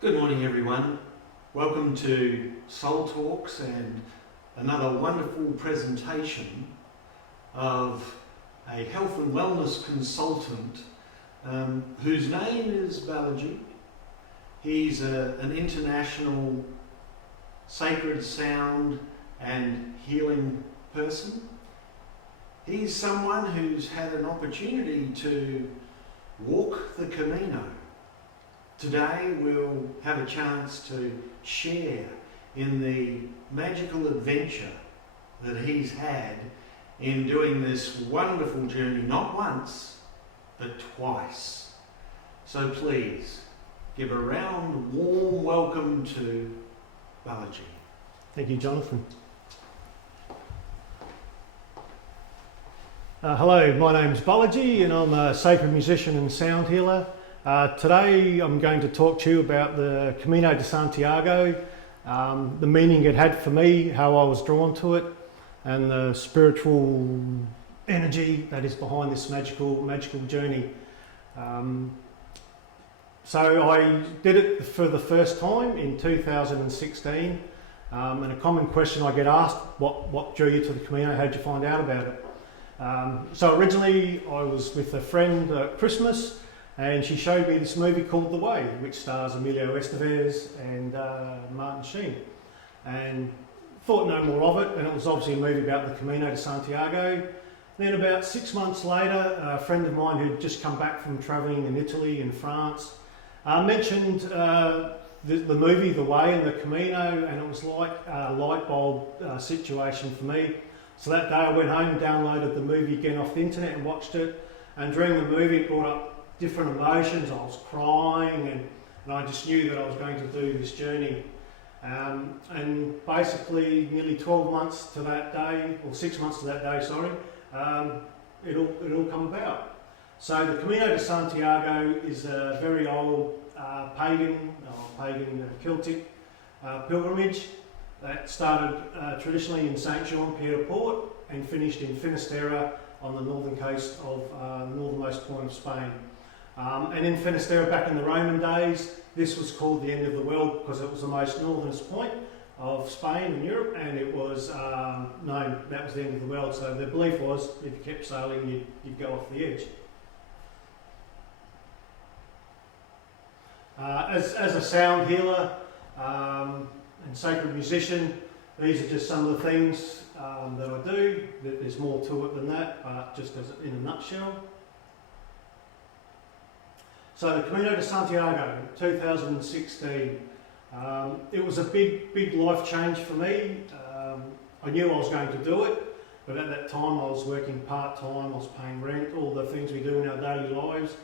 Good morning, everyone. Welcome to Soul Talks and another wonderful presentation of a health and wellness consultant whose name is Balaji. He's an international sacred sound and healing person. He's someone who's had an opportunity to walk the Camino. Today we'll have a chance to share in the magical adventure that he's had in doing this wonderful journey, not once, but twice. So please, give a round, warm welcome to Balaji. Thank you, Jonathan. Hello, my name's Balaji and I'm a sacred musician and sound healer. Today I'm going to talk to you about the Camino de Santiago, the meaning it had for me, how I was drawn to it, and the spiritual energy that is behind this magical journey. So I did it for the first time in 2016, and a common question I get asked, what drew you to the Camino, how did you find out about it? So originally I was with a friend at Christmas, and she showed me this movie called The Way, which stars Emilio Estevez and Martin Sheen. And thought no more of it, and it was obviously a movie about the Camino de Santiago. Then about 6 months later, a friend of mine who'd just come back from travelling in Italy and France mentioned the movie The Way and the Camino, and it was like a light bulb situation for me. So that day I went home and downloaded the movie again off the internet and watched it. And during the movie it brought up different emotions. I was crying and I just knew that I was going to do this journey. And basically nearly 12 months to that day, or 6 months to that day, sorry, it all come about. So the Camino de Santiago is a very old pagan Celtic pilgrimage that started traditionally in Saint Jean-Pied-de-Port and finished in Finsterra on the northern coast of the northernmost point of Spain. And in Finsterra, back in the Roman days, this was called the end of the world because it was the most northernest point of Spain and Europe, and it was known that was the end of the world. So the belief was if you kept sailing, you'd go off the edge. As a sound healer and sacred musician, these are just some of the things that I do. There's more to it than that, but just as in a nutshell. So the Camino de Santiago, 2016, it was a big life change for me. I knew I was going to do it, but at that time I was working part-time, I was paying rent, all the things we do in our daily lives.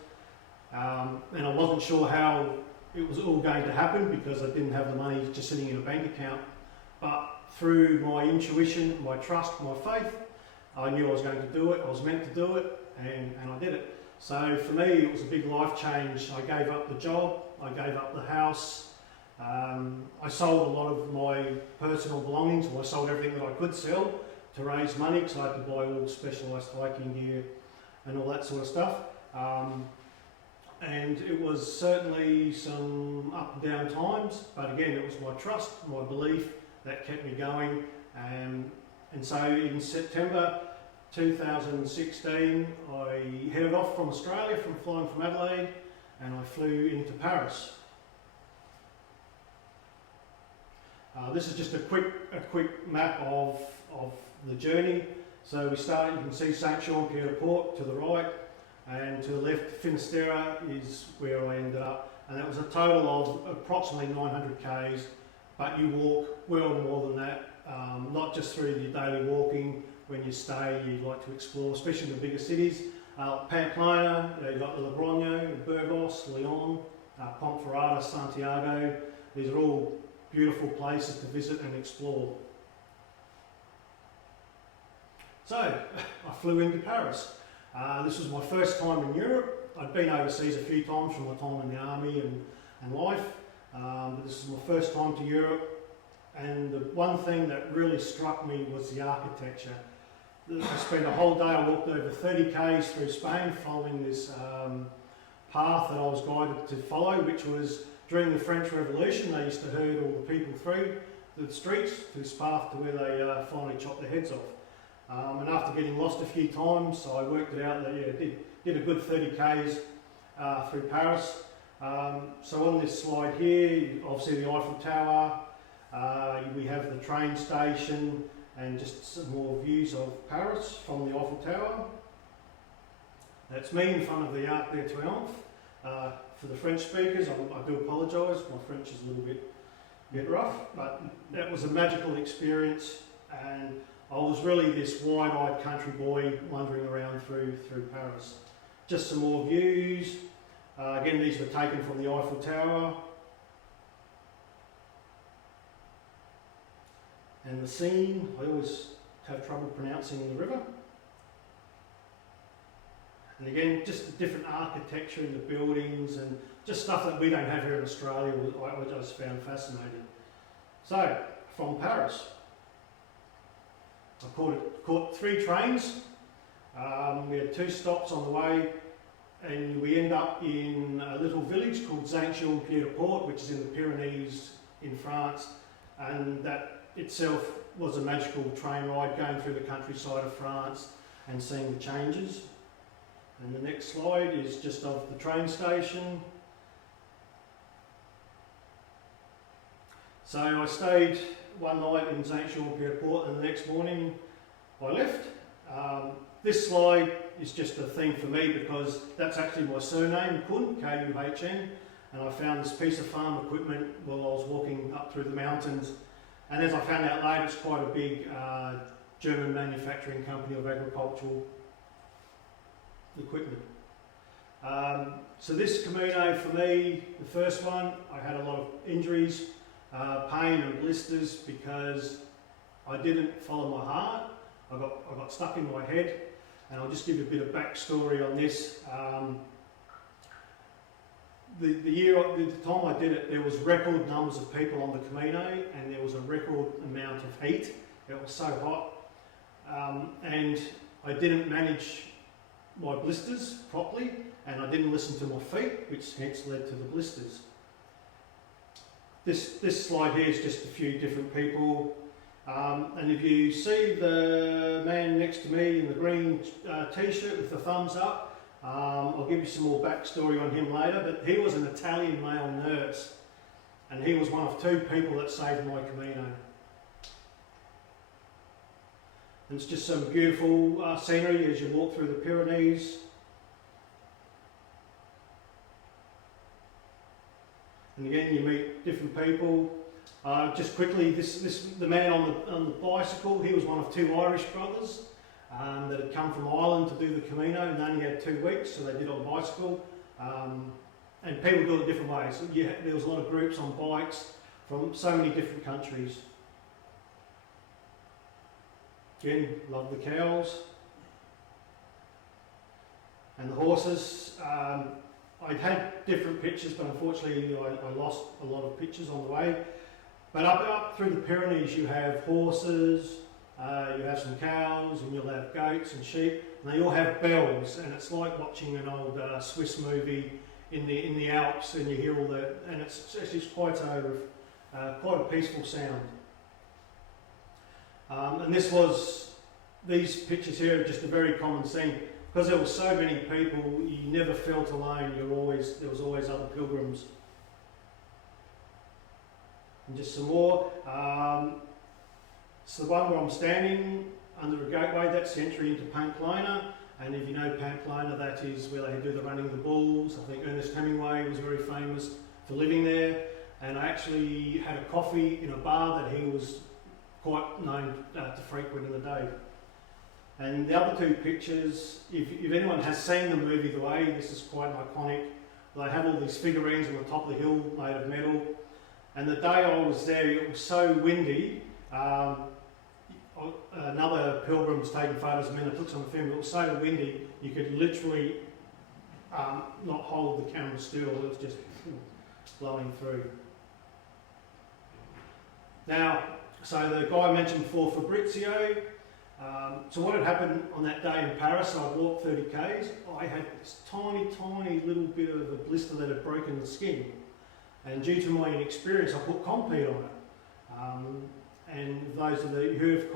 And I wasn't sure how it was all going to happen because I didn't have the money just sitting in a bank account. But through my intuition, my trust, my faith, I knew I was going to do it, I was meant to do it, and I did it. So for me, it was a big life change. I gave up the job, I gave up the house, I sold a lot of my personal belongings, or I sold everything that I could sell to raise money because I had to buy all specialised hiking gear and all that sort of stuff. And it was certainly some up and down times, but again, it was my trust, my belief that kept me going. And so in September 2016, I headed off from Australia, flying from Adelaide, and I flew into Paris. This is just a quick map of the journey. So we started, you can see Saint Jean-Pied-de-Port to the right, and to the left, Finsterra is where I ended up. And that was a total of approximately 900 k's, but you walk well more than that, not just through your daily walking. When you stay, you like to explore, especially the bigger cities. Pamplona, you've got Logroño, Burgos, Leon, Ponferrada, Santiago. These are all beautiful places to visit and explore. So, I flew into Paris. This was my first time in Europe. I'd been overseas a few times from my time in the army and life, but this was my first time to Europe. And the one thing that really struck me was the architecture. I spent a whole day, I walked over 30 k's through Spain following this path that I was guided to follow, which was during the French Revolution, they used to herd all the people through the streets to this path to where they finally chopped their heads off. And after getting lost a few times, so I worked it out that did a good 30 k's through Paris. So on this slide here, obviously the Eiffel Tower, we have the train station, and just some more views of Paris from the Eiffel Tower. That's me in front of the Arc de Triomphe. For the French speakers, I do apologise, my French is a little bit rough, but that was a magical experience, and I was really this wide-eyed country boy wandering around through Paris. Just some more views. Again, these were taken from the Eiffel Tower. And the Seine, I always have trouble pronouncing the river. And again, just the different architecture in the buildings and just stuff that we don't have here in Australia, which I just found fascinating. So, from Paris, I caught 3 trains. We had 2 stops on the way, and we end up in a little village called Saint-Jean-Pied-de-Port, which is in the Pyrenees in France, and that itself was a magical train ride going through the countryside of France and seeing the changes. And the next slide is just of the train station. So I stayed one night in Saint-Jean-Pied-de-Port, and the next morning I left. This slide is just a thing for me because that's actually my surname, Kuhn, K-U-H-N, and I found this piece of farm equipment while I was walking up through the mountains. And as I found out later, it's quite a big German manufacturing company of agricultural equipment. So this Camino for me, the first one, I had a lot of injuries, pain and blisters because I didn't follow my heart. I got stuck in my head, and I'll just give you a bit of backstory on this. The time I did it, there was record numbers of people on the Camino, and there was a record amount of heat. It was so hot, and I didn't manage my blisters properly, and I didn't listen to my feet, which hence led to the blisters. This slide here is just a few different people, and if you see the man next to me in the green t-shirt with the thumbs up, I'll give you some more backstory on him later, but he was an Italian male nurse, and he was one of 2 people that saved my Camino. And it's just some beautiful scenery as you walk through the Pyrenees. And again, you meet different people. Just quickly, the man on the bicycle, he was one of 2 Irish brothers that had come from Ireland to do the Camino, and they only had 2 weeks, so they did it on a bicycle. And people do it different ways. So there was a lot of groups on bikes from so many different countries. Again, love the cows and the horses. I'd had different pictures, but unfortunately I lost a lot of pictures on the way. But up through the Pyrenees you have horses, you have some cows, and you'll have goats and sheep, and they all have bells, and it's like watching an old Swiss movie in the Alps, and you hear all that, and it's quite a peaceful sound. And these pictures here are just a very common scene. Because there were so many people, you never felt alone. There was always other pilgrims. And just some more. So the one where I'm standing under a gateway, that's the entry into Pamplona. And if you know Pamplona, that is where they do the running of the bulls. I think Ernest Hemingway was very famous for living there. And I actually had a coffee in a bar that he was quite known to frequent in the day. And the other 2 pictures, if anyone has seen the movie The Way, this is quite iconic. They have all these figurines on the top of the hill made of metal. And the day I was there, it was so windy. Another pilgrim was taking photos of me, and I took some film. It was so windy, you could literally not hold the camera still. It was just blowing through. Now, so the guy I mentioned before, Fabrizio. So what had happened on that day in Paris, so I walked 30 k's, I had this tiny little bit of a blister that had broken the skin. and due to my inexperience I put Compete on it. And those of you who have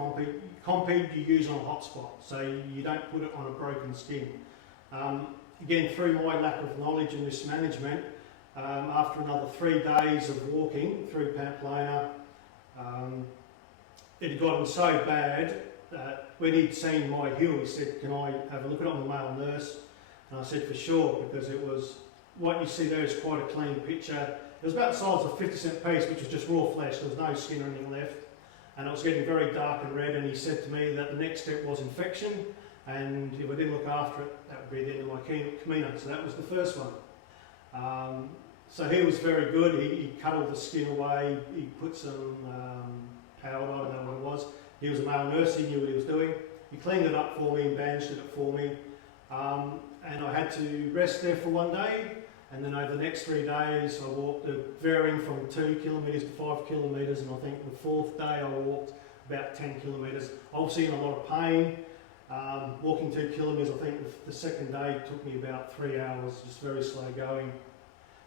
Compete you use on a hot spot, so you don't put it on a broken skin. Again, through my lack of knowledge and mismanagement, after another 3 days of walking through Pamplona, it had gotten so bad that when he'd seen my heel, he said, "Can I have a look at it?" I'm a male nurse. And I said, "For sure," because it was, what you see there is quite a clean picture. It was about the size of a 50-cent piece, which was just raw flesh. There was no skin or anything left. And it was getting very dark and red, and he said to me that the next step was infection, and if I didn't look after it, that would be the end of my Camino. So that was the first one. So he was very good. He cut all the skin away. He put some powder, I don't know what it was. He was a male nurse, he knew what he was doing. He cleaned it up for me and bandaged it for me. And I had to rest there for 1 day. And then over the next 3 days, I walked varying from 2 kilometres to 5 kilometres. And I think the 4th day, I walked about 10 kilometres. Obviously in a lot of pain. Walking 2 kilometres, I think the second day took me about 3 hours, just very slow going.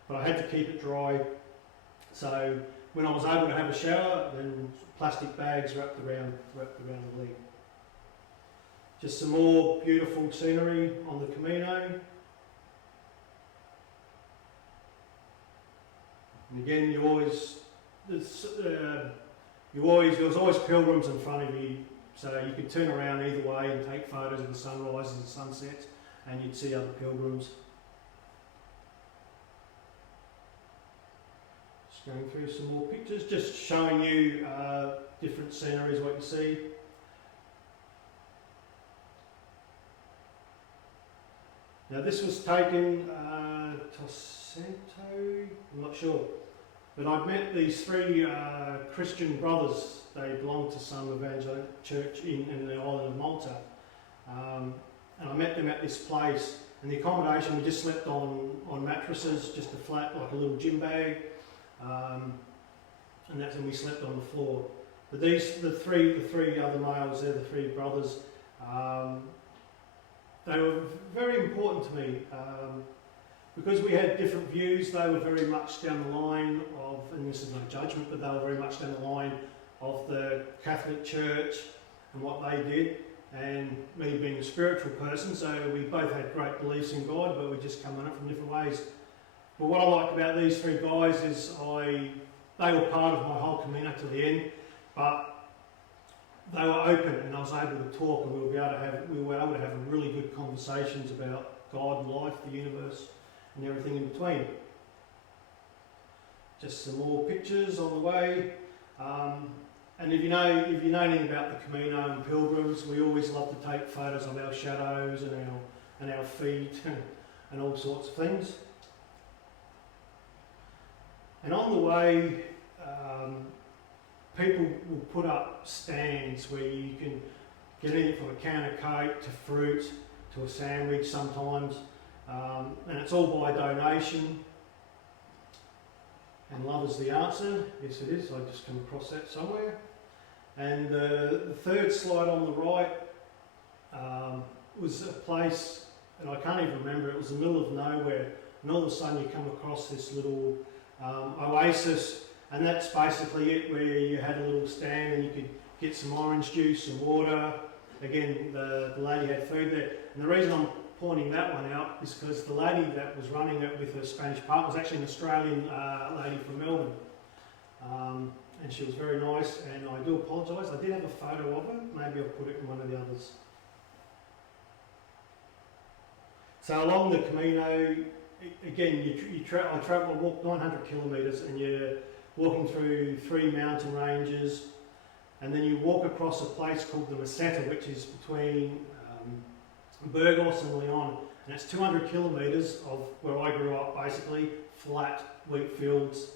But I had to keep it dry. So when I was able to have a shower, then plastic bags wrapped around the leg. Just some more beautiful scenery on the Camino. And again, there's always pilgrims in front of you, so you could turn around either way and take photos of the sunrises and sunsets, and you'd see other pilgrims. Just going through some more pictures, just showing you different sceneries, what you see. Now this was taken Tosento, I'm not sure, but I'd met these 3 Christian brothers. They belonged to some evangelical church in the island of Malta, and I met them at this place. And the accommodation, we just slept on mattresses, just a flat, like a little gym bag, and that's when we slept on the floor. But the three other males, they're the 3 brothers. They were very important to me because we had different views. They were very much down the line of, and this is no judgment, but they were very much down the line of the Catholic Church and what they did, and me being a spiritual person, so we both had great beliefs in God, but we just come at it from different ways. But what I like about these 3 guys is they were part of my whole Camino to the end, but they were open, and I was able to talk, and we were able to have really good conversations about God and life, the universe, and everything in between. Just some more pictures on the way. And if you know anything about the Camino and pilgrims, we always love to take photos of our shadows and our feet and all sorts of things. And on the way, people will put up stands where you can get anything from a can of Coke to fruit to a sandwich sometimes, and it's all by donation. And love is the answer. Yes, it is. I just come across that somewhere. And the third slide on the right was a place, and I can't even remember. It was the middle of nowhere, and all of a sudden you come across this little oasis. And that's basically it, where you had a little stand and you could get some orange juice and water. Again, the lady had food there. And the reason I'm pointing that one out is because the lady that was running it with her Spanish partner was actually an Australian lady from Melbourne. And she was very nice, and I do apologise. I did have a photo of her. Maybe I'll put it in one of the others. So along the Camino, again, I walked 900 kilometres, and you're walking through 3 mountain ranges, and then you walk across a place called the Meseta, which is between Burgos and Leon, and it's 200 kilometres of where I grew up, basically flat wheat fields.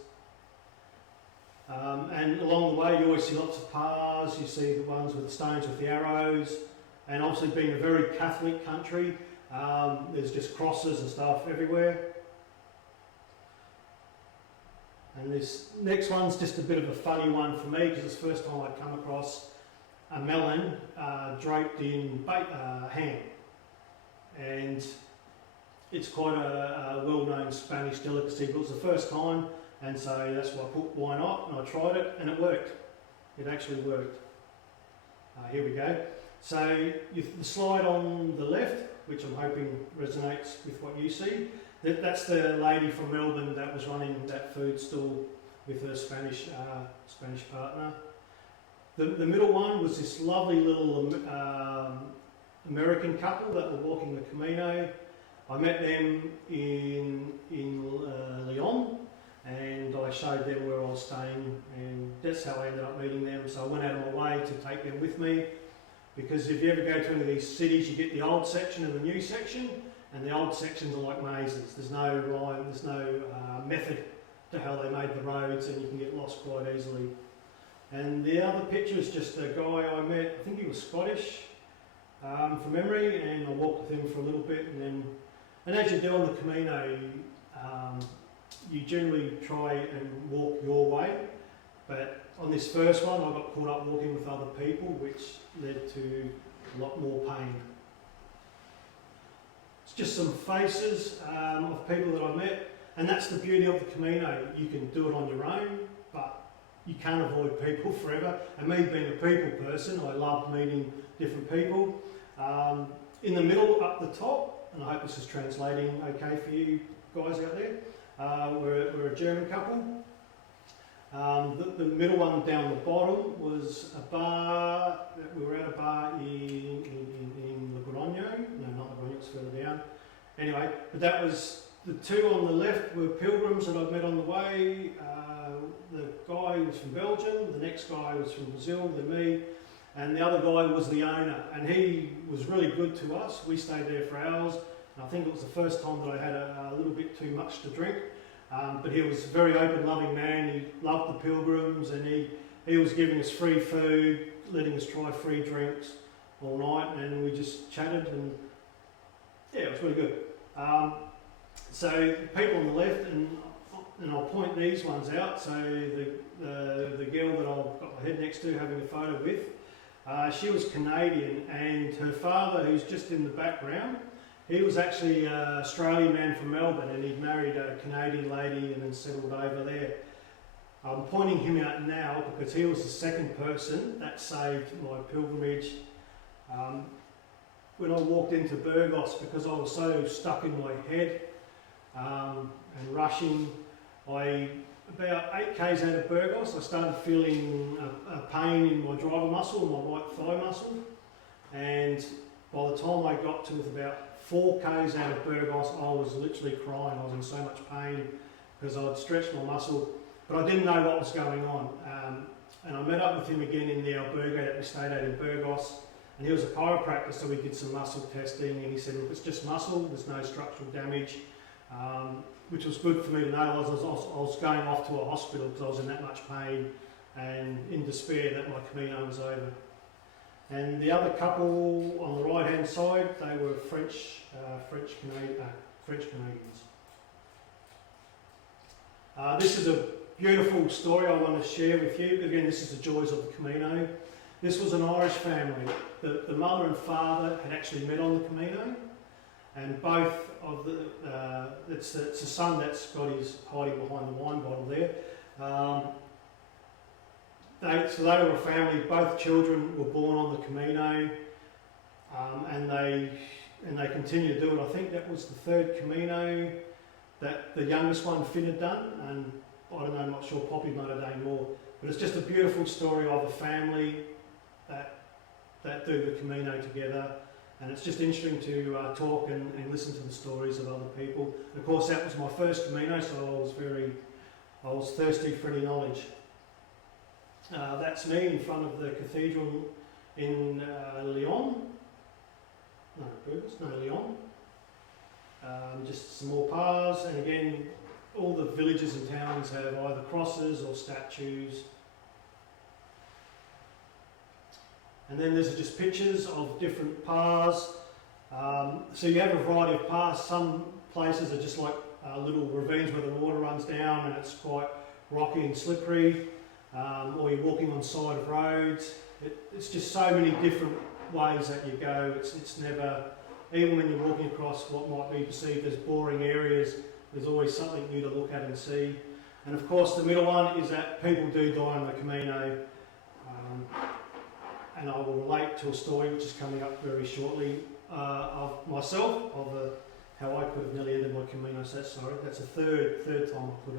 And along the way you always see lots of paths. You see the ones with the stones with the arrows, and obviously being a very Catholic country, there's just crosses and stuff everywhere. And this next one's just a bit of a funny one for me, because it's the first time I'd come across a melon draped in ham. And it's quite a well-known Spanish delicacy, but it was the first time. and so that's why I put why not, and I tried it and it worked. It actually worked. Here we go. So the slide on the left, which I'm hoping resonates with what you see, that's the lady from Melbourne that was running that food stall with her Spanish partner. The middle one was this lovely little American couple that were walking the Camino. I met them in Lyon, and I showed them where I was staying, and that's how I ended up meeting them. So I went out of my way to take them with me, because if you ever go to any of these cities, you get the old section and the new section, and the old sections are like mazes. There's no rhyme, there's no method to how they made the roads, and you can get lost quite easily. And the other picture is just a guy I met, I think he was Scottish from memory, and I walked with him for a little bit, and as you do on the Camino, you generally try and walk your way, but on this first one I got caught up walking with other people, which led to a lot more pain. It's just some faces of people that I've met, and that's the beauty of the Camino. You can do it on your own, but you can't avoid people forever. And me being a people person, I love meeting different people. In the middle, up the top, and I hope this is translating okay for you guys out there, we're a German couple. The middle one down the bottom was a bar. We were at a bar in Logroño. No, not Logroño, it's further down. Anyway, but that was the two on the left were pilgrims that I'd met on the way. The guy was from Belgium, the next guy was from Brazil, then me, and the other guy was the owner, and he was really good to us. We stayed there for hours, and I think it was the first time that I had a little bit too much to drink. But he was a very open, loving man. He loved the pilgrims, and he was giving us free food, letting us try free drinks all night, and we just chatted, and yeah, it was really good. So people on the left, and I'll point these ones out. So the girl that I've got my head next to having a photo with, she was Canadian, and her father, who's just in the background, he was actually an Australian man from Melbourne, and he'd married a Canadian lady and then settled over there. I'm pointing him out now because he was the second person that saved my pilgrimage. When I walked into Burgos, because I was so stuck in my head and rushing, about 8 k's out of Burgos, I started feeling a pain in my driver muscle, my right thigh muscle, and by the time I got to about 4 k's out of Burgos, I was literally crying. I was in so much pain because I'd stretched my muscle, but I didn't know what was going on. And I met up with him again in the albergue that we stayed at in Burgos, and he was a chiropractor, so we did some muscle testing, and he said, look, it's just muscle, there's no structural damage, which was good for me to know. I was going off to a hospital because I was in that much pain and in despair that my Camino was over. And the other couple on the right hand side, they were French Canadians. This is a beautiful story I want to share with you. Again, this is the joys of the Camino. This was an Irish family. The mother and father had actually met on the Camino, and both of it's the son that's got his hiding behind the wine bottle there. So they were a family. Both children were born on the Camino, and they continue to do it. I think that was the third Camino that the youngest one, Finn, had done, and I don't know, I'm not sure, Poppy might have done more. But it's just a beautiful story of a family that do the Camino together, and it's just interesting to talk and listen to the stories of other people. And of course, that was my first Camino, so I was thirsty for any knowledge. That's me in front of the cathedral in Lyon. Lyon. Just some more paths, and again, all the villages and towns have either crosses or statues. And then there's just pictures of different paths. So you have a variety of paths. Some places are just like little ravines where the water runs down and it's quite rocky and slippery. Or you're walking on side of roads. It's just so many different ways that you go. It's never, even when you're walking across what might be perceived as boring areas, there's always something new to look at and see. And of course the middle one is that people do die on the Camino, and I will relate to a story which is coming up very shortly of myself, of how I could have nearly ended my Camino. So that's a third time I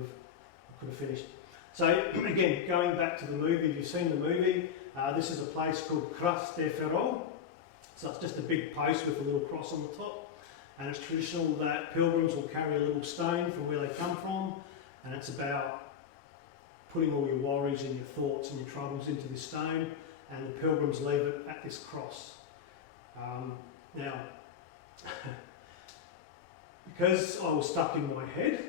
could have finished. So again, going back to the movie, if you've seen the movie, this is a place called Cruz de Ferrol. So it's just a big post with a little cross on the top, and it's traditional that pilgrims will carry a little stone from where they come from, and it's about putting all your worries and your thoughts and your troubles into this stone, and the pilgrims leave it at this cross. Now, because I was stuck in my head,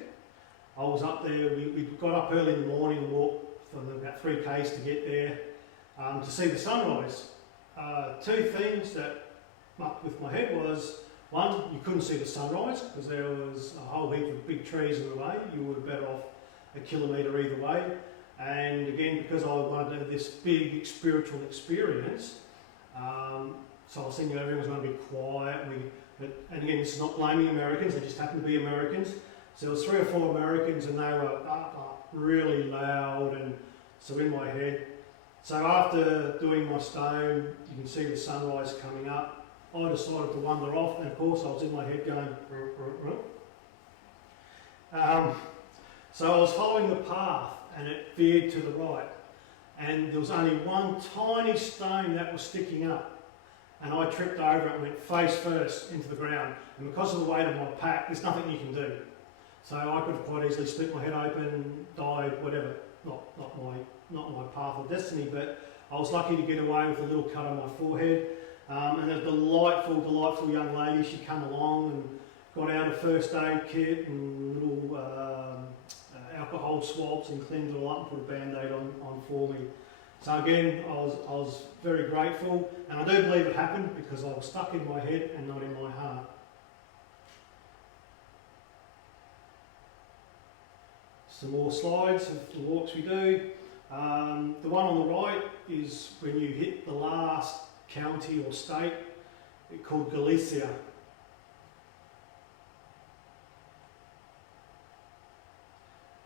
I was up there, we got up early in the morning and walked for about 3 k's to get there to see the sunrise. 2 things that mucked with my head was, one, you couldn't see the sunrise because there was a whole heap of big trees in the way. You would have better off a kilometre either way. And again, because I wanted to have this big spiritual experience, so I was thinking everyone was going to be quiet. And again, this is not blaming Americans, they just happen to be Americans. So there was 3 or 4 Americans and they were up really loud, and so in my head. So after doing my stone, you can see the sunrise coming up. I decided to wander off, and of course I was in my head going, so I was following the path and it veered to the right, and there was only one tiny stone that was sticking up, and I tripped over it and went face first into the ground, and because of the weight of my pack, there's nothing you can do. So I could have quite easily split my head open, died, whatever, not my path of destiny, but I was lucky to get away with a little cut on my forehead. And a delightful young lady, she come along and got out a first aid kit and little alcohol swabs and cleaned it all up and put a band-aid on for me. So again, I was very grateful, and I do believe it happened because I was stuck in my head and not in my heart. Some more slides of the walks we do. The one on the right is when you hit the last county or state called Galicia.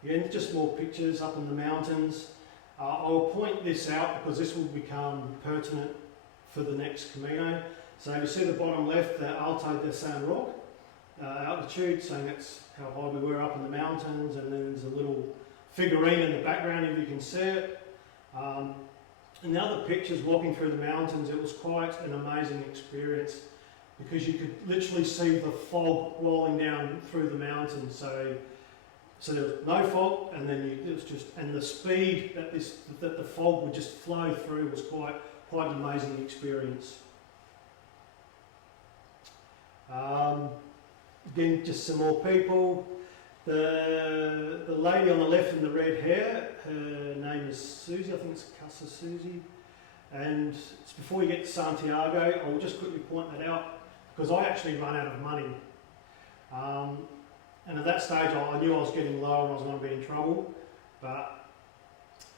Again, just more pictures up in the mountains. I'll point this out because this will become pertinent for the next Camino. So you see the bottom left, the Alto de San Roque, altitude, saying that's how high we were up in the mountains, and then there's a little figurine in the background if you can see it. And the other pictures walking through the mountains, it was quite an amazing experience because you could literally see the fog rolling down through the mountains. So there was no fog, and then it was just, and the speed that the fog would just flow through was quite an amazing experience. Again, just some more people. The lady on the left in the red hair, her name is Susie, I think it's Casa Susie. And it's before you get to Santiago, I will just quickly point that out because I actually run out of money. And at that stage I knew I was getting low and I was going to be in trouble.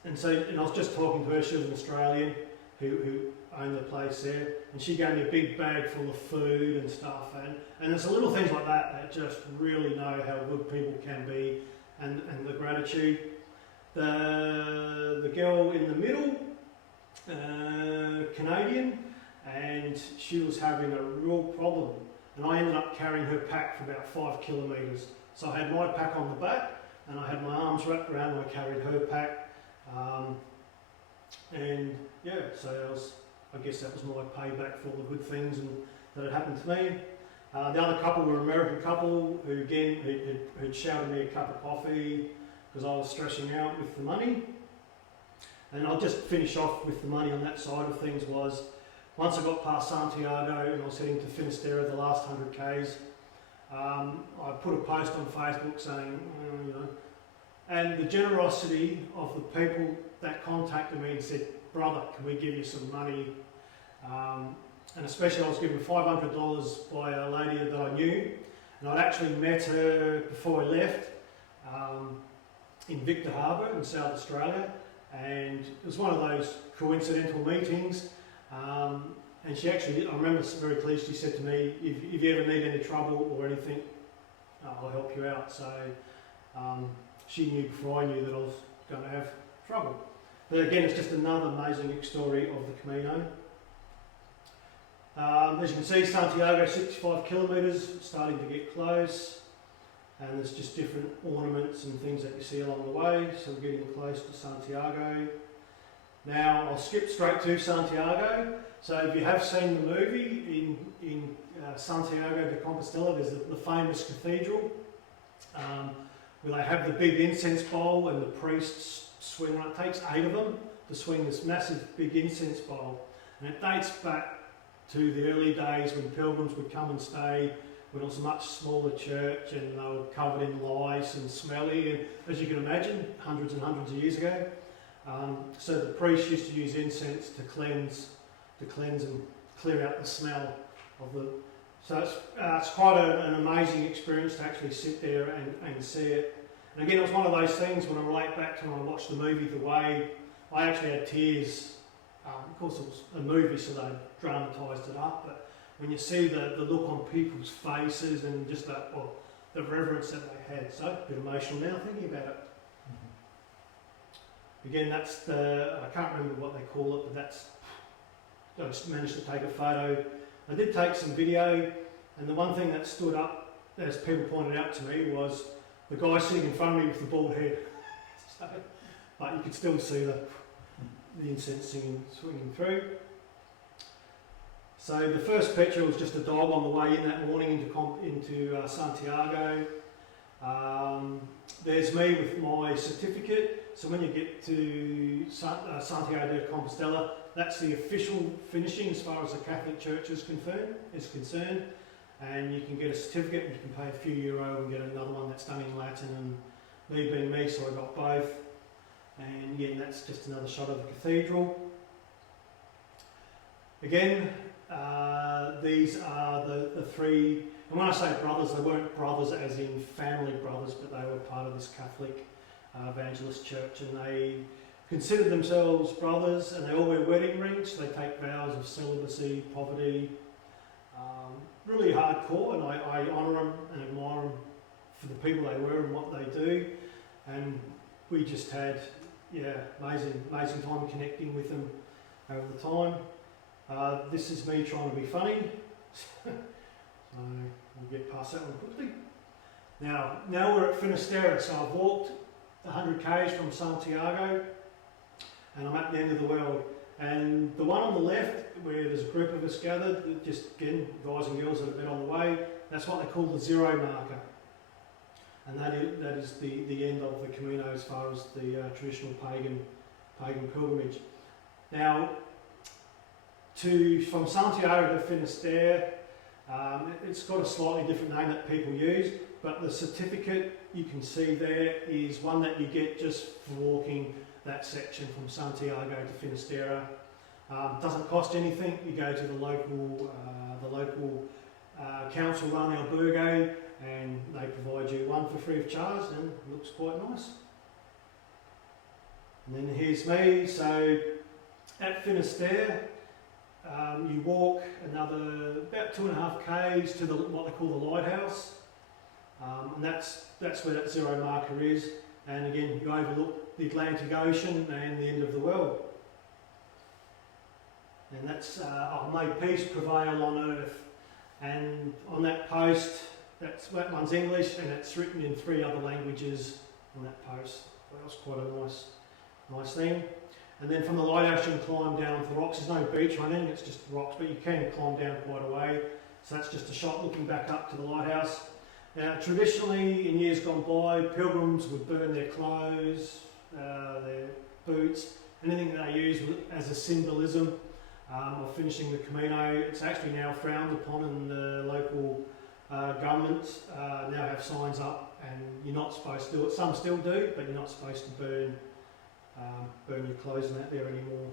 And I was just talking to her, she was an Australian who owned the place there, and she gave me a big bag full of food and stuff, and it's the little things like that just really know how good people can be, and the gratitude. The girl in the middle, Canadian, and she was having a real problem, and I ended up carrying her pack for about 5 kilometres. So I had my pack on the back and I had my arms wrapped around and I carried her pack, and yeah, so I guess that was my payback for all the good things that had happened to me. The other couple were an American couple who again had shouted me a cup of coffee because I was stressing out with the money. And I'll just finish off with the money on that side of things. Was once I got past Santiago and I was heading to Finsterra, the last 100 k's, I put a post on Facebook saying, and the generosity of the people that contacted me and said, brother, can we give you some money? And especially I was given $500 by a lady that I knew, and I'd actually met her before I left in Victor Harbour in South Australia, and it was one of those coincidental meetings, and she actually, I remember very clearly, she said to me, if you ever need any trouble or anything, I'll help you out. So she knew before I knew that I was going to have trouble. But again, it's just another amazing story of the Camino. As you can see, Santiago, 65 kilometres, starting to get close, and there's just different ornaments and things that you see along the way, so we're getting close to Santiago. Now, I'll skip straight to Santiago. So if you have seen the movie, in Santiago de Compostela, there's the famous cathedral, where they have the big incense bowl and the priests swing on. It takes 8 of them to swing this massive big incense bowl, and it dates back to the early days when pilgrims would come and stay, when it was a much smaller church and they were covered in lice and smelly, and as you can imagine, hundreds and hundreds of years ago. So the priests used to use incense to cleanse and clear out the smell of the. So it's quite an amazing experience to actually sit there and see it. And again, it was one of those things when I relate back to when I watched the movie, the way I actually had tears. Of course, it was a movie, so they dramatised it up. But when you see the look on people's faces and just the reverence that they had, so a bit emotional now thinking about it. Again, that's I can't remember what they call it, but I just managed to take a photo. I did take some video, and the one thing that stood up, as people pointed out to me, was the guy sitting in front of me with the bald head. But you could still see the incense swinging through. So the first picture was just a dog on the way in that morning into Santiago. There's me with my certificate. So when you get to Santiago de Compostela, that's the official finishing as far as the Catholic Church is concerned. And you can get a certificate, and you can pay a few euro and get another one that's done in Latin. And me being me, so I got both. And again, that's just another shot of the cathedral. Again, these are the 3, and when I say brothers, they weren't brothers as in family brothers, but they were part of this Catholic evangelist church, and they considered themselves brothers, and they all wear wedding rings, so they take vows of celibacy, poverty, really hardcore, and I honour them and admire them for the people they were and what they do, and we just had amazing time connecting with them over the time. This is me trying to be funny, so we'll get past that one quickly. Now we're at Finsterra, so I've walked 100 k's from Santiago, and I'm at the end of the world. And the one on the left, where there's a group of us gathered, just again guys and girls that have been on the way, that's what they call the 0 marker. And that is the end of the Camino as far as the traditional pagan pilgrimage. Now, from Santiago to Finsterra, it's got a slightly different name that people use, but the certificate you can see there is one that you get just for walking that section from Santiago to Finsterra. Doesn't cost anything. You go to the local council-run albergue, and they provide you one for free of charge, and it looks quite nice. And then here's me. So at Finsterra, you walk another about 2.5 k's to what they call the lighthouse, and that's where that 0 marker is. And again, you overlook the Atlantic Ocean and the end of the world. And that's may peace prevail on earth. And on that post, that one's English, and it's written in 3 other languages on that post. So that was quite a nice thing. And then from the lighthouse, you can climb down to the rocks. There's no beach or anything, it's just rocks, but you can climb down quite a way. So that's just a shot looking back up to the lighthouse. Now, traditionally, in years gone by, pilgrims would burn their clothes, their boots, anything that they use as a symbolism of finishing the Camino. It's actually now frowned upon, and the local governments now have signs up, and you're not supposed to do it. Some still do, but you're not supposed to burn your clothes and that there anymore.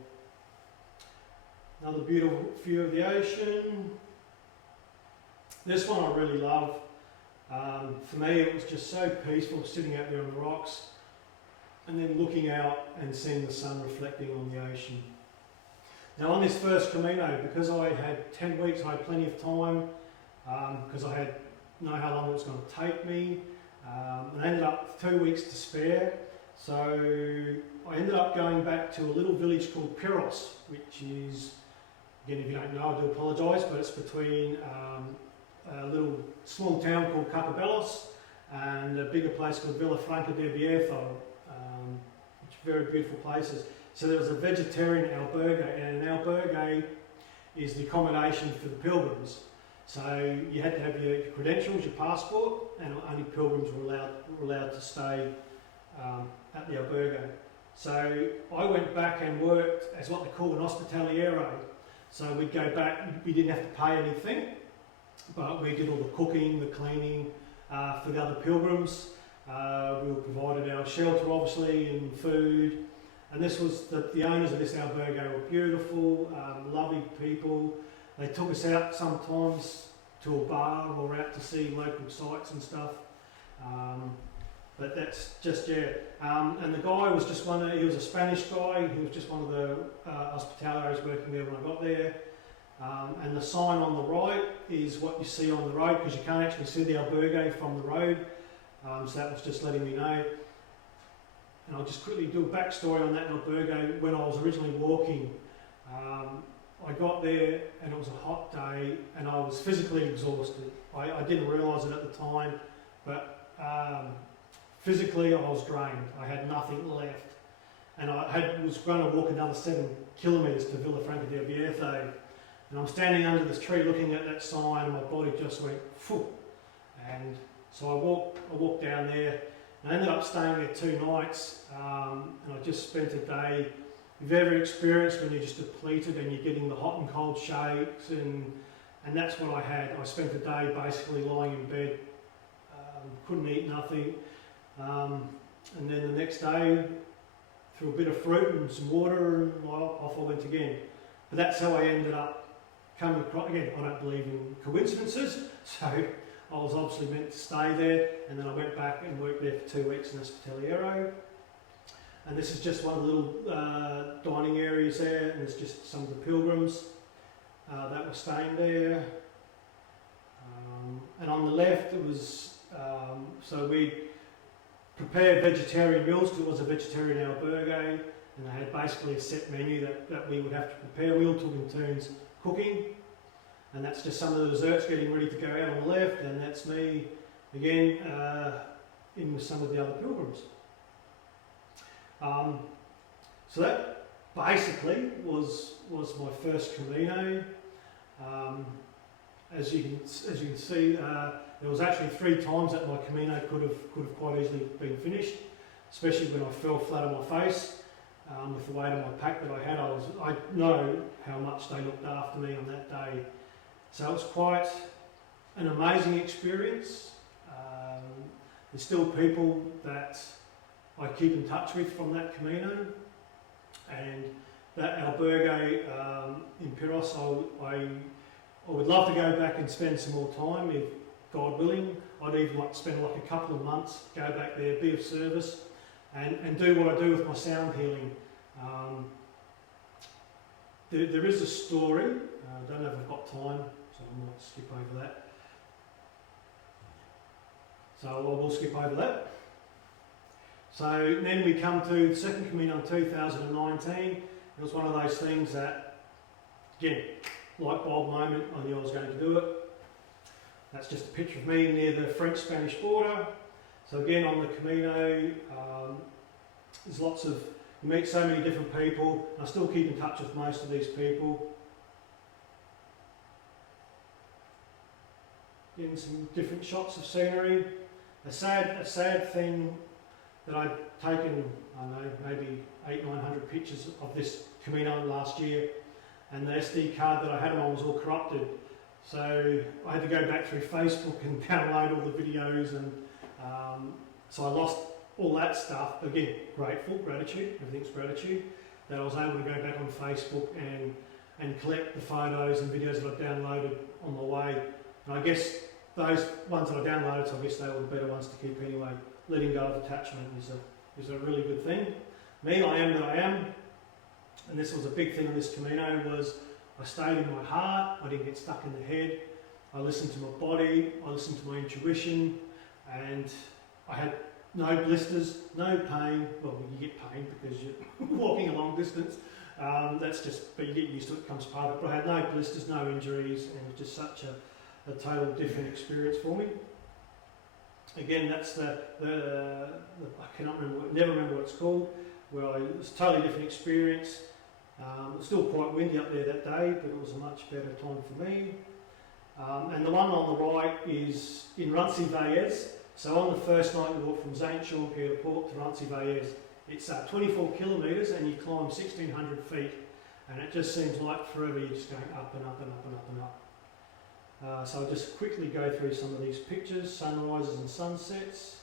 Another beautiful view of the ocean. This one I really love. For me, it was just so peaceful sitting out there on the rocks and then looking out and seeing the sun reflecting on the ocean. Now on this first Camino, because I had 10 weeks, I had plenty of time, because I know how long it was going to take me. And I ended up 2 weeks to spare. So I ended up going back to a little village called Piros, which is, again, if you don't know, I do apologise, but it's between a little small town called Capabellos and a bigger place called Vilafranca de Bierzo, which are very beautiful places. So there was a vegetarian albergue, and an albergue is the accommodation for the pilgrims. So you had to have your credentials, your passport, and only pilgrims were allowed to stay at the albergue. So I went back and worked as what they call an hospitaliero. So we'd go back, we didn't have to pay anything, but we did all the cooking, the cleaning for the other pilgrims. We were provided our shelter, obviously, and food. And this was the owners of this albergue were beautiful, lovely people. They took us out sometimes to a bar or out to see local sites and stuff. But that's just, yeah. And the guy was just he was a Spanish guy. He was just one of the hospitaliers working there when I got there. And the sign on the right is what you see on the road, because you can't actually see the albergue from the road. So that was just letting me know. And I'll just quickly do a backstory on that albergue. When I was originally walking, I got there and it was a hot day and I was physically exhausted. I didn't realise it at the time, but physically I was drained. I had nothing left. And I was going to walk another 7 kilometres to Vilafranca de Bierzo. And I'm standing under this tree looking at that sign and my body just went, phew. And so I walked down there. I ended up staying there 2 nights, and I just spent a day. If you've ever experienced when you're just depleted and you're getting the hot and cold shakes, and that's what I had. I spent a day basically lying in bed, couldn't eat nothing, and then the next day, threw a bit of fruit and some water, and off I went again. But that's how I ended up coming across. Again, I don't believe in coincidences, so I was obviously meant to stay there, and then I went back and worked there for 2 weeks in Hospitaliero. And this is just one of the little dining areas there, and it's just some of the pilgrims that were staying there. And on the left it was, so we prepared vegetarian meals, because it was a vegetarian albergue, and they had basically a set menu that we would have to prepare. We all took in turns cooking. And that's just some of the desserts getting ready to go out on the left, and that's me again in with some of the other pilgrims. So that basically was my first Camino. As you can see, there was actually 3 times that my Camino could have quite easily been finished, especially when I fell flat on my face with the weight of my pack that I had. I know how much they looked after me on that day. So it was quite an amazing experience. There's still people that I keep in touch with from that Camino, and that albergue in Piros, I would love to go back and spend some more time, if God willing. I'd even like to spend like a couple of months, go back there, be of service, and do what I do with my sound healing. There is a story, I don't know if I've got time, so I might skip over that. So I will skip over that. So then we come to the second Camino in 2019. It was one of those things that, again, light bulb moment, I knew I was going to do it. That's just a picture of me near the French-Spanish border. So again, on the Camino, there's lots of, you meet so many different people. I still keep in touch with most of these people. Getting some different shots of scenery. A sad thing that I'd taken, I don't know, maybe 800-900 pictures of this Camino last year, and the SD card that I had on was all corrupted. So I had to go back through Facebook and download all the videos, and so I lost all that stuff. But again, gratitude, everything's gratitude, that I was able to go back on Facebook and collect the photos and videos that I've downloaded on the way. And I guess those ones that I downloaded, so I guess they were the better ones to keep anyway. Letting go of attachment is a really good thing. Me, I am that I am, and this was a big thing on this Camino, was I stayed in my heart, I didn't get stuck in the head, I listened to my body, I listened to my intuition, and I had no blisters, no pain. Well, you get pain because you're walking a long distance. That's just, but you get used to it, it becomes part of it. But I had no blisters, no injuries, and just such a total different experience for me. Again, that's the I cannot remember, never remember what it's called, where it was a totally different experience. It was still quite windy up there that day, but it was a much better time for me. And the one on the right is in Roncesvalles. So on the first night we walked from Saint-Jean-Pied-de-Port to Roncesvalles. It's 24 kilometres and you climb 1,600 feet, and it just seems like forever. You're just going up and up and up and up and up. So I'll just quickly go through some of these pictures, sunrises and sunsets.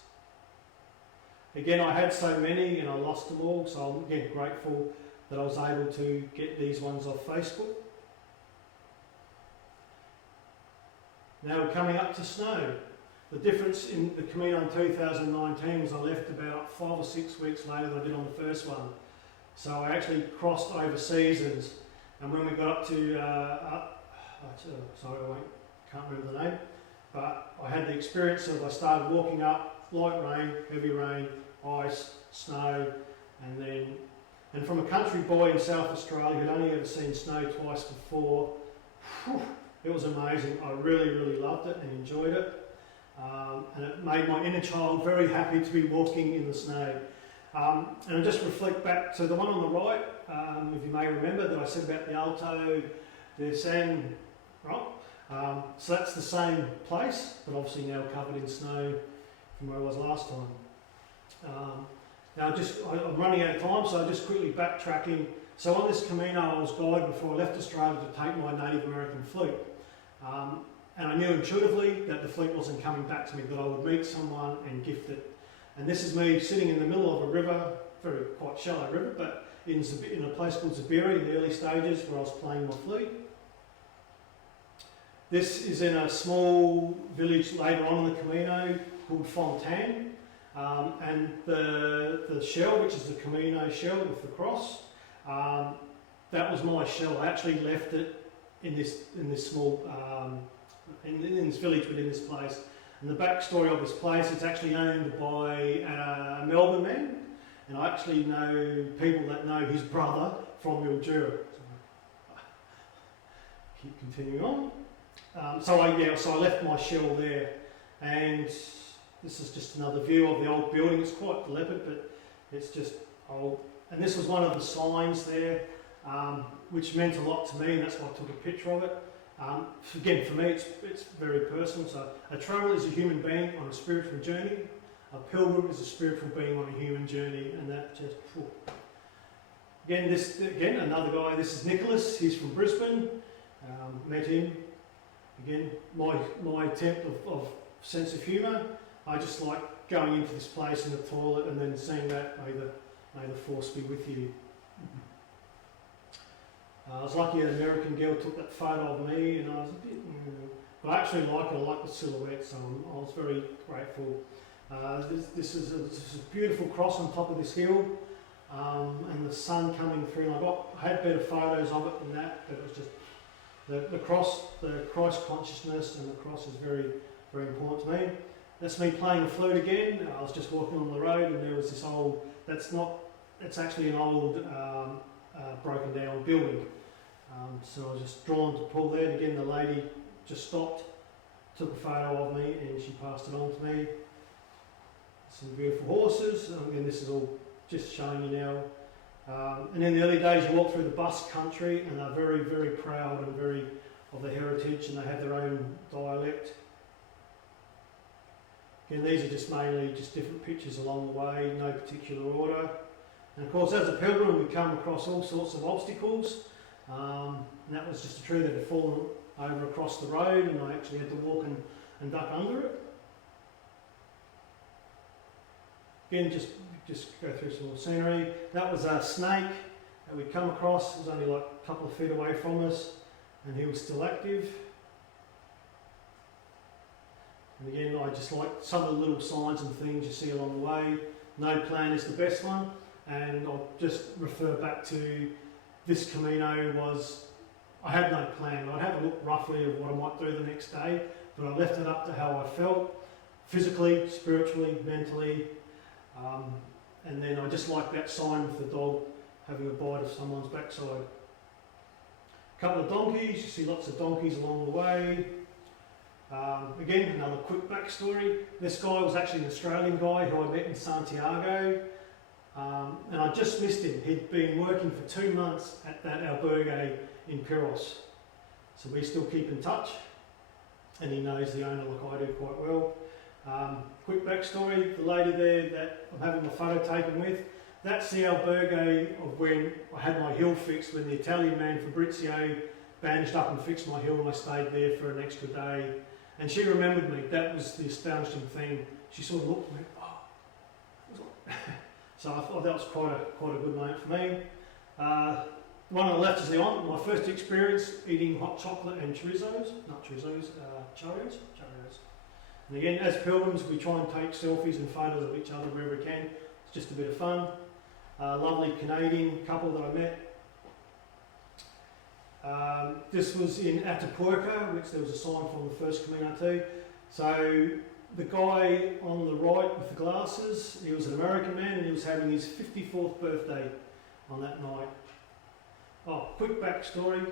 Again, I had so many and I lost them all, so I'm again grateful that I was able to get these ones off Facebook. Now we're coming up to snow. The difference in the Camino in 2019 was I left about 5 or 6 weeks later than I did on the first one. So I actually crossed over seasons, and when we got up to, can't remember the name, but I had the experience of I started walking up, light rain, heavy rain, ice, snow, and from a country boy in South Australia who'd only ever seen snow twice before, it was amazing. I really, really loved it and enjoyed it. And it made my inner child very happy to be walking in the snow. And I just reflect back to the one on the right, if you may remember that I said about the Alto de San, right? So that's the same place, but obviously now covered in snow from where I was last time. Now I'm running out of time, so I'm just quickly backtracking. So on this Camino I was guided before I left Australia to take my Native American flute. And I knew intuitively that the flute wasn't coming back to me, that I would meet someone and gift it. And this is me sitting in the middle of a river, quite shallow river, but in a place called Zabiri in the early stages where I was playing my flute. This is in a small village later on in the Camino called Fontaine. And the shell, which is the Camino shell with the cross, that was my shell. I actually left it in this small in this village within this place. And the backstory of this place, it's actually owned by a Melbourne man, and I actually know people that know his brother from Mildura. So, keep continuing on. So I left my shell there, and this is just another view of the old building. It's quite decrepit, but it's just old. And this was one of the signs there, which meant a lot to me, and that's why I took a picture of it. Again, for me, it's very personal. So, a traveller is a human being on a spiritual journey. A pilgrim is a spiritual being on a human journey, and that just. Again, another guy. This is Nicholas. He's from Brisbane. Met him. Again, my attempt of sense of humour. I just like going into this place in the toilet and then seeing that may the force be with you. I was lucky an American girl took that photo of me, and I was a bit, but I actually like it. I like the silhouette, so I was very grateful. This is a beautiful cross on top of this hill, and the sun coming through. And I had better photos of it than that, but it was just the cross, the Christ consciousness, and the cross is very, very important to me. That's me playing the flute again. I was just walking on the road, and there was this old. It's actually an old broken down building. So I was just drawn to pull there, and again the lady just stopped, took a photo of me, and she passed it on to me. Some beautiful horses, and this is all just showing you now. And in the early days you walk through the Basque country, and they're very, very proud and very of their heritage, and they have their own dialect. Again, these are just mainly just different pictures along the way, no particular order. And of course, as a pilgrim, we come across all sorts of obstacles. And that was just a tree that had fallen over across the road, and I actually had to walk and duck under it. Again, just go through some more scenery. That was a snake that we'd come across. It was only like a couple of feet away from us, and he was still active. And again, I just like some of the little signs and things you see along the way. No plan is the best one. And I'll just refer back to this Camino I had no plan. I'd have a look roughly of what I might do the next day, but I left it up to how I felt. physically, spiritually, mentally. And then I just like that sign with the dog having a bite of someone's backside. A couple of donkeys, you see lots of donkeys along the way. Again, another quick backstory. This guy was actually an Australian guy who I met in Santiago, and I just missed him. He'd been working for 2 months at that albergue in Piros. So we still keep in touch, and he knows the owner like I do quite well. Quick backstory, the lady there that I'm having my photo taken with, that's the albergue of when I had my heel fixed, when the Italian man Fabrizio bandaged up and fixed my heel, and I stayed there for an extra day. And she remembered me. That was the astonishing thing. She sort of looked at me, oh. So I thought that was quite a good moment for me. One on the left is my first experience eating hot chocolate and chorizos. Churros. And again, as pilgrims, we try and take selfies and photos of each other wherever we can. It's just a bit of fun. Lovely Canadian couple that I met. This was in Atapuerca, which there was a sign from the first Camino too. So the guy on the right with the glasses, he was an American man, and he was having his 54th birthday on that night. Oh, quick backstory.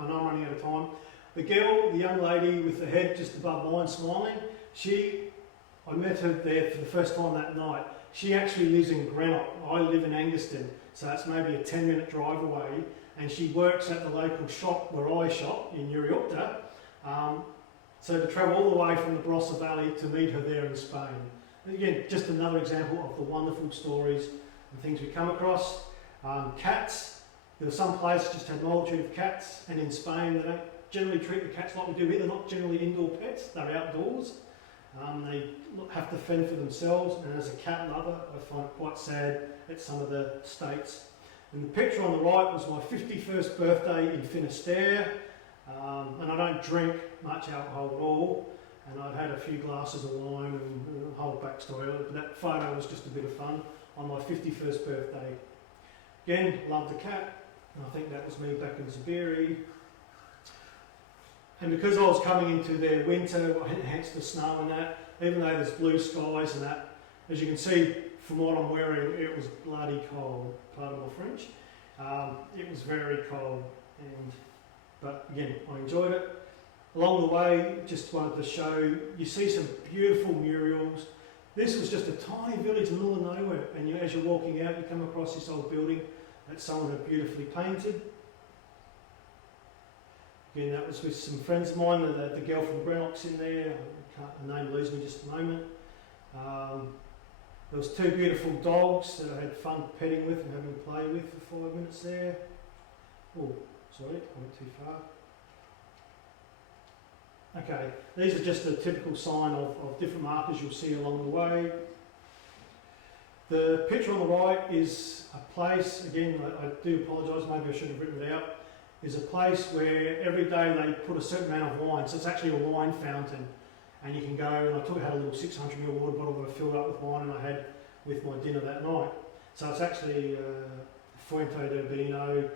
I know I'm running out of time. The girl, the young lady with the head just above mine smiling, I met her there for the first time that night. She actually lives in Greenock. I live in Angaston, so that's maybe a 10-minute drive away. And she works at the local shop where I shop in Uriopta. So to travel all the way from the Barossa Valley to meet her there in Spain. And again, just another example of the wonderful stories and things we come across. Cats. There were some places just had a multitude of cats, and in Spain they don't generally treat the cats like we do here. They're not generally indoor pets, they're outdoors. They have to fend for themselves, and as a cat lover, I find it quite sad at some of the states. And the picture on the right was my 51st birthday in Finsterra, and I don't drink much alcohol at all, and I'd had a few glasses of wine and a whole backstory, but that photo was just a bit of fun on my 51st birthday. Again, love the cat, and I think that was me back in Zubiri. And because I was coming into their winter, hence the snow and that, even though there's blue skies and that, as you can see from what I'm wearing, it was bloody cold, pardon my French. It was very cold, but again, I enjoyed it. Along the way, just wanted to show, you see some beautiful murals. This was just a tiny village in the middle of nowhere, and as you're walking out, you come across this old building that someone had beautifully painted. Again, that was with some friends of mine. The girl from Greenock's in there. Her name leaves me just a moment. There was 2 beautiful dogs that I had fun petting with and having play with for 5 minutes there. Oh, sorry, I went too far. Okay, these are just a typical sign of different markers you'll see along the way. The picture on the right is a place, again, I do apologise, maybe I should have written it out, is a place where every day they put a certain amount of wine. So it's actually a wine fountain. And you can go, and I had a little 600ml water bottle that I filled up with wine and I had with my dinner that night. So it's actually Fuente de Vino,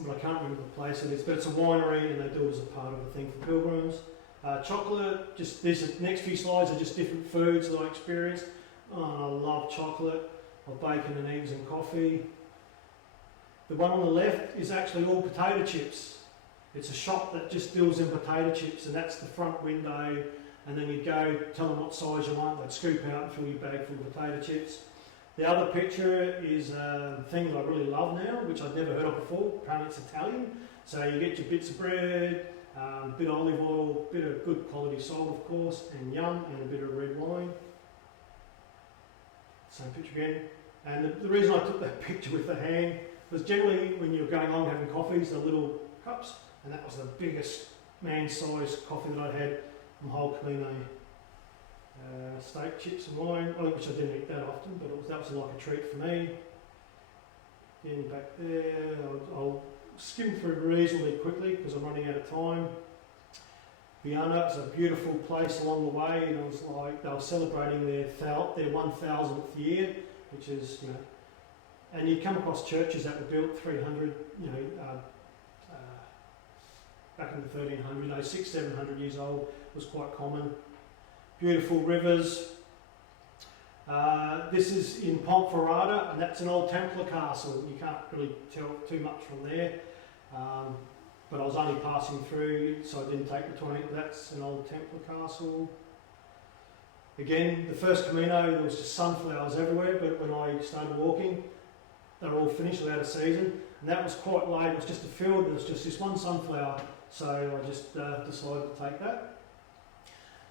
but I can't remember the place it is. But it's a winery, and they do it as a part of a thing for pilgrims. Chocolate, just these next few slides are just different foods that I experienced. Oh, I love chocolate, or bacon and eggs and coffee. The one on the left is actually all potato chips. It's a shop that just deals in potato chips, and that's the front window. And then you go, tell them what size you want, they'd scoop out and fill your bag full of potato chips. The other picture is a thing that I really love now, which I'd never heard of before. Apparently it's Italian. So you get your bits of bread, a bit of olive oil, a bit of good quality salt, of course, and yum, and a bit of red wine. Same picture again. And the reason I took that picture with the hand was generally when you're going along having coffees, the little cups, and that was the biggest man-sized coffee that I'd had from the whole Camino. Steak, chips and wine, which I didn't eat that often, but that was like a treat for me. Again, back there, I'll skim through reasonably quickly because I'm running out of time. Viana is a beautiful place along the way, and it was like they were celebrating their 1000th year, which is, and you come across churches that were built 300, back in the 1300s, 600-700 years old was quite common. beautiful rivers. This is in Ponferrada, and that's an old Templar castle. You can't really tell too much from there, but I was only passing through, so I didn't take the tour. That's an old Templar castle. Again, the first Camino, there was just sunflowers everywhere, but when I started walking, they were all finished, out of season, and that was quite late. It was just a field, there was just this one sunflower, so I just decided to take that.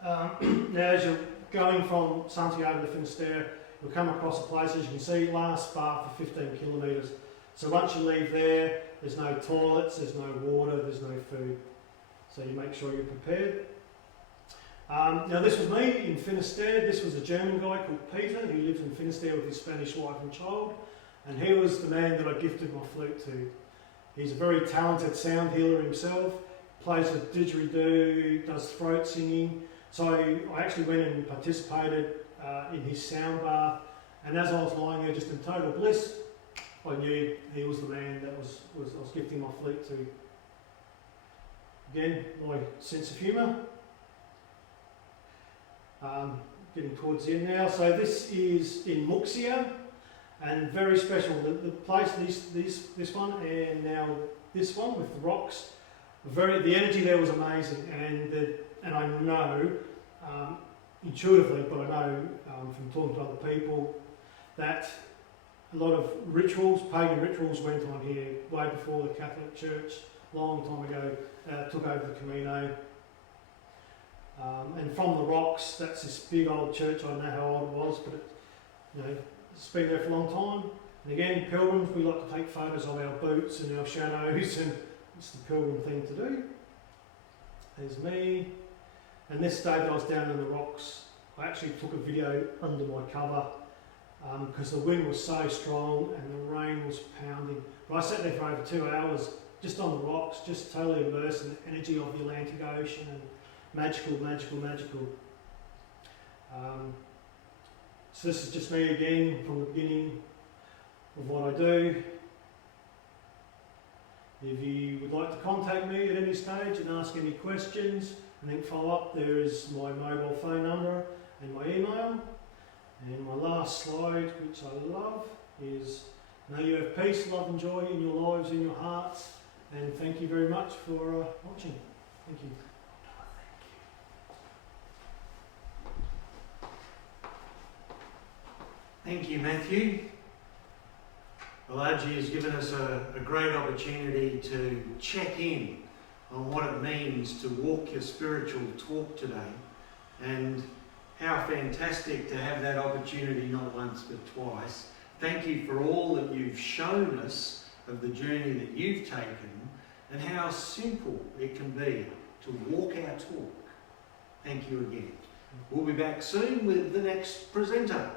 Now, as you're going from Santiago to Finsterra, you'll come across a place, as you can see, lasts far for 15 kilometres. So once you leave there, there's no toilets, there's no water, there's no food. So you make sure you're prepared. Now this was me in Finsterra. This was a German guy called Peter who lived in Finsterra with his Spanish wife and child, and he was the man that I gifted my flute to. He's a very talented sound healer himself, plays a didgeridoo, does throat singing. So I actually went and participated in his sound bath, and as I was lying there just in total bliss, I knew he was the man that I was gifting my flute to. Again, my sense of humour. Getting towards the end now. So this is in Muxia, and very special. The place, this one, and now this one with the rocks. The energy there was amazing, and I know intuitively, but I know from talking to other people that a lot of rituals, pagan rituals, went on here way before the Catholic Church, long time ago, took over the Camino. And from the rocks, that's this big old church. I don't know how old it was, but it's been there for a long time. And again, pilgrims, we like to take photos of our boots and our shadows, and it's the pilgrim thing to do. There's me. And this day that I was down in the rocks, I actually took a video under my cover because the wind was so strong and the rain was pounding. But I sat there for over 2 hours just on the rocks, just totally immersed in the energy of the Atlantic Ocean, and magical. So this is just me again from the beginning of what I do. If you would like to contact me at any stage and ask any questions and then follow up, there is my mobile phone number and my email. And my last slide, which I love, is may you have peace, love and joy in your lives, in your hearts. And thank you very much for watching. Thank you. Thank you, Matthew. Balaji has given us a great opportunity to check in on what it means to walk your spiritual talk today, and how fantastic to have that opportunity not once but twice. Thank you for all that you've shown us of the journey that you've taken, and how simple it can be to walk our talk. Thank you again. We'll be back soon with the next presenter.